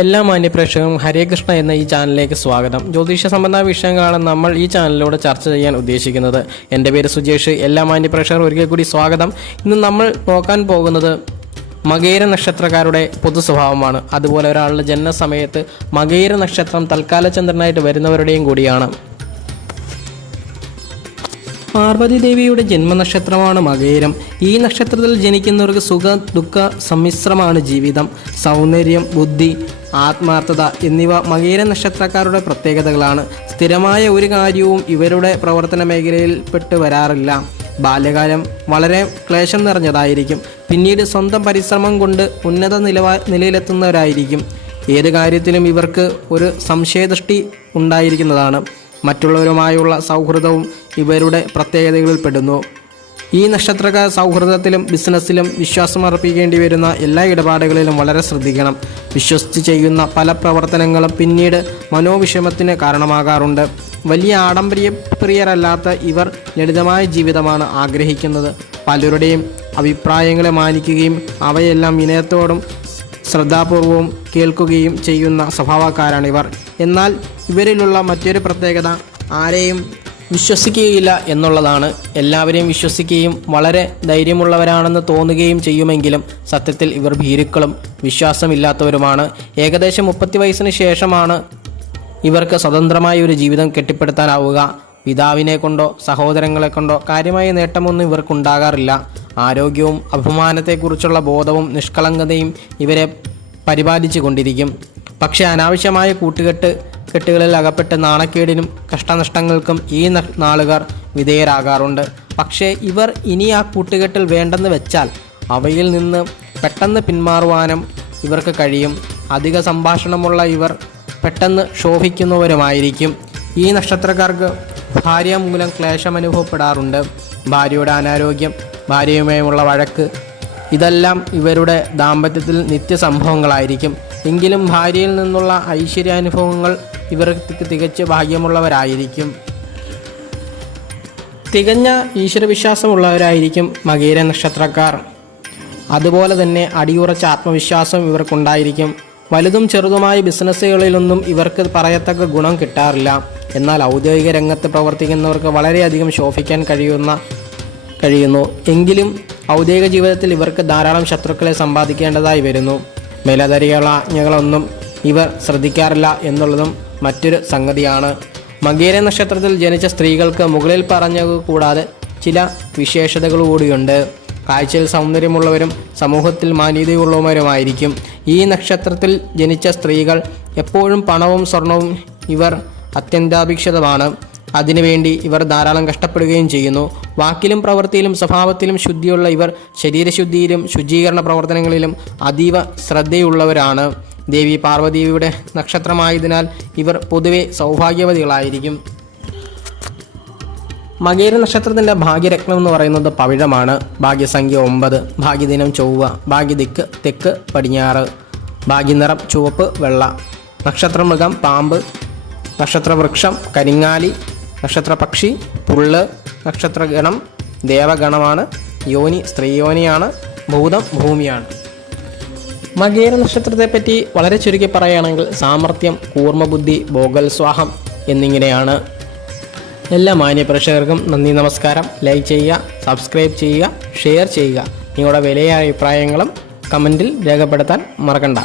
എല്ലാ മാന്യപ്രേക്ഷകരും ഹരേ കൃഷ്ണ എന്ന ഈ ചാനലിലേക്ക് സ്വാഗതം. ജ്യോതിഷ സംബന്ധ വിഷയങ്ങളാണ് നമ്മൾ ഈ ചാനലിലൂടെ ചർച്ച ചെയ്യാൻ ഉദ്ദേശിക്കുന്നത്. എന്റെ പേര് സുജേഷ്. എല്ലാ മാന്യപ്രേക്ഷകർ ഒരിക്കൽ കൂടി സ്വാഗതം. ഇന്ന് നമ്മൾ നോക്കാൻ പോകുന്നത് മകേര നക്ഷത്രക്കാരുടെ പൊതു സ്വഭാവമാണ്. അതുപോലെ ഒരാളുടെ ജനനസമയത്ത് മകേര നക്ഷത്രം തൽക്കാല ചന്ദ്രനായിട്ട് വരുന്നവരുടെയും കൂടിയാണ്. പാർവതി ദേവിയുടെ ജന്മനക്ഷത്രമാണ് മകേരം. ഈ നക്ഷത്രത്തിൽ ജനിക്കുന്നവർക്ക് സുഖ ദുഃഖ സമ്മിശ്രമാണ് ജീവിതം. സൗന്ദര്യം ബുദ്ധി ആത്മാർത്ഥത എന്നിവ മകീര നക്ഷത്രക്കാരുടെ പ്രത്യേകതകളാണ്. സ്ഥിരമായ ഒരു കാര്യവും ഇവരുടെ പ്രവർത്തന മേഖലയിൽ പെട്ട് വരാറില്ല. ബാല്യകാലം വളരെ ക്ലേശം നിറഞ്ഞതായിരിക്കും. പിന്നീട് സ്വന്തം പരിശ്രമം കൊണ്ട് ഉന്നത നിലവാ നിലയിലെത്തുന്നവരായിരിക്കും. ഏത് കാര്യത്തിലും ഇവർക്ക് ഒരു സംശയദൃഷ്ടി ഉണ്ടായിരിക്കുന്നതാണ്. മറ്റുള്ളവരുമായുള്ള സൗഹൃദവും ഇവരുടെ പ്രത്യേകതകളിൽ പെടുന്നു ഈ നക്ഷത്രക്കാർ സൗഹൃദത്തിലും ബിസിനസ്സിലും വിശ്വാസം അർപ്പിക്കേണ്ടി വരുന്ന എല്ലാ ഇടപാടുകളിലും വളരെ ശ്രദ്ധിക്കണം. വിശ്വസിച്ച് ചെയ്യുന്ന പല പ്രവർത്തനങ്ങളും പിന്നീട് മനോവിഷമത്തിന് കാരണമാകാറുണ്ട്. വലിയ ആഡംബര പ്രിയരല്ലാത്ത ഇവർ ലളിതമായ ജീവിതമാണ് ആഗ്രഹിക്കുന്നത്. പലരുടെയും അഭിപ്രായങ്ങളെ മാനിക്കുകയും അവയെല്ലാം വിനയത്തോടും ശ്രദ്ധാപൂർവവും കേൾക്കുകയും ചെയ്യുന്ന സ്വഭാവക്കാരാണ് ഇവർ എന്നാൽ ഇവരിലുള്ള മറ്റൊരു പ്രത്യേകത ആരെയും വിശ്വസിക്കുകയില്ല എന്നുള്ളതാണ്. എല്ലാവരെയും വിശ്വസിക്കുകയും വളരെ ധൈര്യമുള്ളവരാണെന്ന് തോന്നുകയും ചെയ്യുമെങ്കിലും സത്യത്തിൽ ഇവർ ഭീരുക്കളും വിശ്വാസമില്ലാത്തവരുമാണ്. ഏകദേശം മുപ്പത്തി വയസ്സിന് ശേഷമാണ് ഇവർക്ക് സ്വതന്ത്രമായ ഒരു ജീവിതം കെട്ടിപ്പടുത്താനാവുക. പിതാവിനെ കൊണ്ടോ സഹോദരങ്ങളെ കൊണ്ടോ കാര്യമായ നേട്ടമൊന്നും ഇവർക്കുണ്ടാകാറില്ല. ആരോഗ്യവും അഭിമാനത്തെക്കുറിച്ചുള്ള ബോധവും നിഷ്കളങ്കതയും ഇവരെ പരിപാലിച്ചു കൊണ്ടിരിക്കും പക്ഷേ അനാവശ്യമായ കൂട്ടുകെട്ട് കെട്ടുകളിൽ അകപ്പെട്ട് നാണക്കേടിനും കഷ്ടനഷ്ടങ്ങൾക്കും ഈ നാളുകാർ വിധേയരാകാറുണ്ട്. പക്ഷേ ഇവർ ഇനി ആ കൂട്ടുകെട്ടിൽ വേണ്ടെന്ന് വെച്ചാൽ അവയിൽ നിന്ന് പെട്ടെന്ന് പിന്മാറുവാനും ഇവർക്ക് കഴിയും. അധിക സംഭാഷണമുള്ള ഇവർ പെട്ടെന്ന് ശോഭിക്കുന്നവരുമായിരിക്കും. ഈ നക്ഷത്രക്കാർക്ക് ഭാര്യ മൂലം ക്ലേശം അനുഭവപ്പെടാറുണ്ട് ഭാര്യയുടെ അനാരോഗ്യം ഭാര്യയുമായുള്ള വഴക്ക് ഇതെല്ലാം ഇവരുടെ ദാമ്പത്യത്തിൽ നിത്യസംഭവങ്ങളായിരിക്കും. എങ്കിലും ഭാര്യയിൽ നിന്നുള്ള ഐശ്വര്യാനുഭവങ്ങൾ ഇവർക്ക് തികച്ച് ഭാഗ്യമുള്ളവരായിരിക്കും. തികഞ്ഞ ഈശ്വരവിശ്വാസമുള്ളവരായിരിക്കും മകീര നക്ഷത്രക്കാർ. അതുപോലെ തന്നെ അടിയുറച്ച ആത്മവിശ്വാസം ഇവർക്കുണ്ടായിരിക്കും. വലുതും ചെറുതുമായ ബിസിനസ്സുകളിലൊന്നും ഇവർക്ക് പറയത്തക്ക ഗുണം കിട്ടാറില്ല. എന്നാൽ ഔദ്യോഗിക രംഗത്ത് പ്രവർത്തിക്കുന്നവർക്ക് വളരെയധികം ശോഭിക്കാൻ കഴിയുന്ന കഴിയുന്നു. എങ്കിലും ഔദ്യോഗിക ജീവിതത്തിൽ ഇവർക്ക് ധാരാളം ശത്രുക്കളെ സമ്പാദിക്കേണ്ടതായി വരുന്നു. മേലധരികളാജ്ഞകളൊന്നും ഇവർ ശ്രദ്ധിക്കാറില്ല എന്നുള്ളതും മറ്റൊരു സംഗതിയാണ്. മകേര നക്ഷത്രത്തിൽ ജനിച്ച സ്ത്രീകൾക്ക് മുകളിൽ പറഞ്ഞത് കൂടാതെ ചില വിശേഷതകൾ കൂടിയുണ്ട്. കാഴ്ചയിൽ സൗന്ദര്യമുള്ളവരും സമൂഹത്തിൽ മാന്യതയുള്ളവരുമായിരിക്കും. ഈ നക്ഷത്രത്തിൽ ജനിച്ച സ്ത്രീകൾ എപ്പോഴും പണവും സ്വർണവും ഇവർ അത്യന്താപേക്ഷിതമാണ്. അതിനുവേണ്ടി ഇവർ ധാരാളം കഷ്ടപ്പെടുകയും ചെയ്യുന്നു. വാക്കിലും പ്രവൃത്തിയിലും സ്വഭാവത്തിലും ശുദ്ധിയുള്ള ഇവർ ശരീരശുദ്ധിയിലും ശുചീകരണ പ്രവർത്തനങ്ങളിലും അതീവ ശ്രദ്ധയുള്ളവരാണ്. ദേവി പാർവതിയുടെ നക്ഷത്രമായതിനാൽ ഇവർ പൊതുവെ സൗഭാഗ്യവതികളായിരിക്കും. മകേര നക്ഷത്രത്തിന്റെ ഭാഗ്യരത്നം എന്ന് പറയുന്നത് പവിഴമാണ്. ഭാഗ്യസംഖ്യ ഒമ്പത് ഭാഗ്യദിനം ചൊവ്വ ഭാഗ്യദിക്ക് തെക്ക് പടിഞ്ഞാറ് ഭാഗ്യനിറം ചുവപ്പ് വെള്ള നക്ഷത്രമൃഗം പാമ്പ് നക്ഷത്രവൃക്ഷം കരിങ്ങാലി നക്ഷത്രപക്ഷി പുള്ള് നക്ഷത്രഗണം ദേവഗണമാണ് യോനി സ്ത്രീയോനിയാണ് ഭൂതം ഭൂമിയാണ്. മകേര നക്ഷത്രത്തെപ്പറ്റി വളരെ ചുരുക്കി പറയുകയാണെങ്കിൽ സാമർഥ്യം കൂർമ്മബുദ്ധി ഭോഗൽസ്വാഹം എന്നിങ്ങനെയാണ്. എല്ലാ മാന്യ പ്രേക്ഷകർക്കും നന്ദി നമസ്കാരം. ലൈക്ക് ചെയ്യുക സബ്സ്ക്രൈബ് ചെയ്യുക ഷെയർ ചെയ്യുക. നിങ്ങളുടെ വിലയായ അഭിപ്രായങ്ങളും കമന്റിൽ രേഖപ്പെടുത്താൻ മറക്കണ്ട.